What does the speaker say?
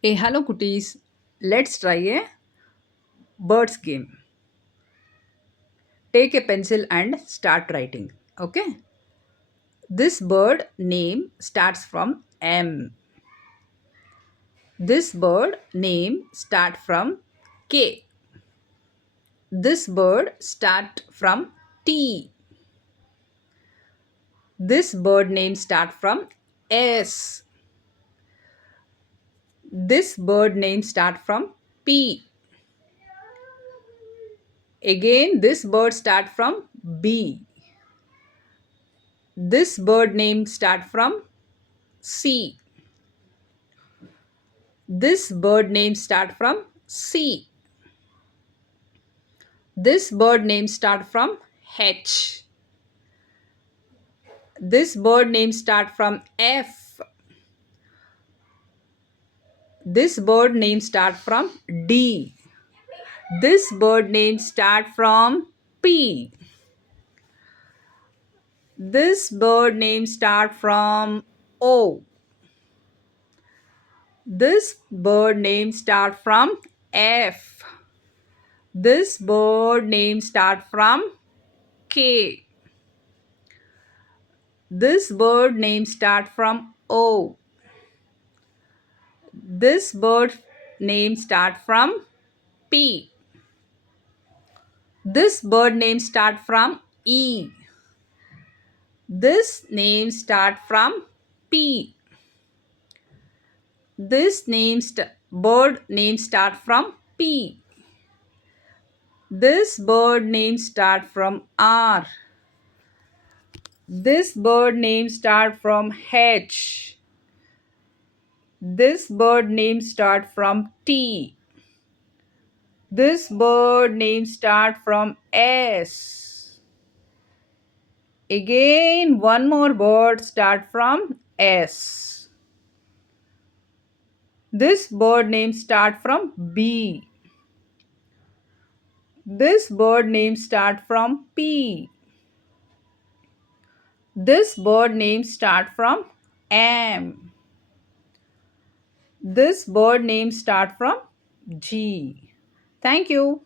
Hey, hello, cuties. Let's try a birds game. Take a pencil and start writing. Okay. This bird name starts from M. This bird name start from K. This bird start from T. This bird name start from S. This bird name start from P. Again, this bird start from B. This bird name start from C. This bird name start from C. This bird name start from H. This bird name start from F. This bird name start from D. This bird name start from P. This bird name start from O. This bird name start from F. This bird name start from K. This bird name start from O. This bird name start from P. This bird name start from E. This name start from P. Bird name start from P. This bird name start from R. This bird name start from H. This bird name start from T. This bird name start from S. Again, one more bird start from S. This bird name start from B. This bird name start from P. This bird name start from M. This bird name start from G. Thank you.